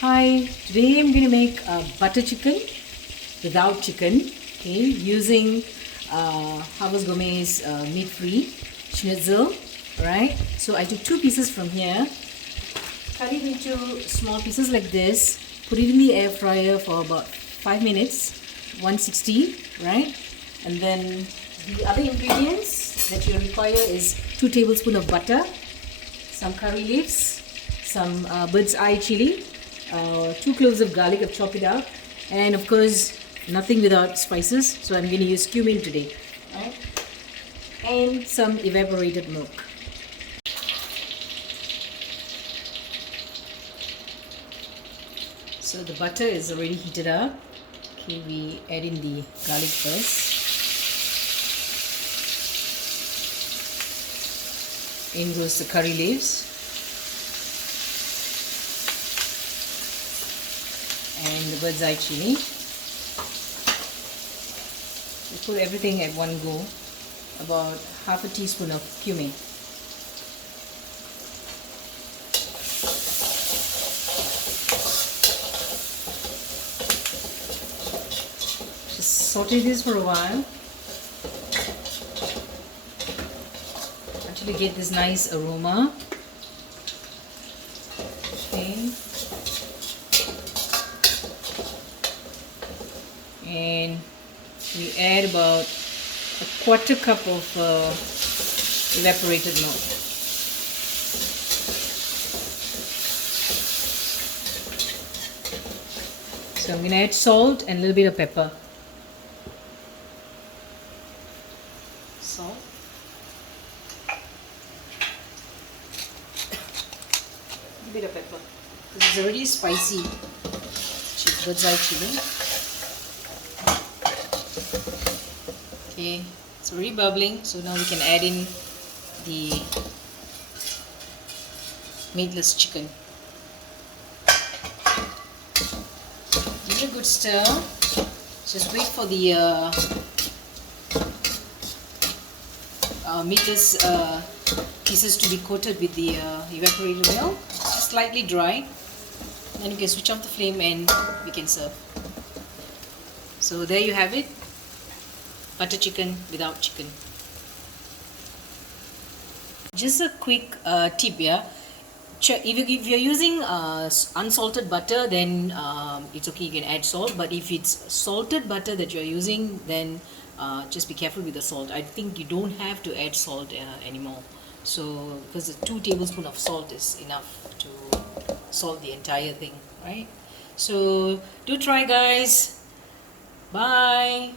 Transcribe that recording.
Hi, today I'm going to make butter chicken without chicken, okay, using Harvest Gourmet's meat-free Schnitzel, right? So I took two pieces from here, cut it into small pieces like this, put it in the air fryer for about 5 minutes, 160, right? And then the other ingredients that you require is 2 tablespoons of butter, some curry leaves, some bird's eye chili, 2 cloves of garlic. I've chopped it out, and of course nothing without spices, so I'm going to use cumin today, right? And some evaporated milk. So the butter is already heated up. Okay, we add in the garlic first. In goes the curry leaves. And the bird's eye chili. We put everything at one go. About half a teaspoon of cumin. Just saute this for a while until you get this nice aroma. Okay. And we add about a quarter cup of evaporated milk. So I'm going to add salt and a little bit of pepper. Salt. A bit of pepper. This is already spicy. Bird's eye chili. Okay, it's already bubbling, so now we can add in the meatless chicken. Give it a good stir. Just wait for the meatless pieces to be coated with the evaporated milk, just slightly dry. Then you can switch off the flame and we can serve. So there you have it. Butter chicken without chicken. Just a quick tip, yeah. If you're using unsalted butter, then it's okay, you can add salt. But if it's salted butter that you're using, then just be careful with the salt. I think you don't have to add salt anymore. So because the 2 tablespoons of salt is enough to salt the entire thing, right? So do try, guys. Bye.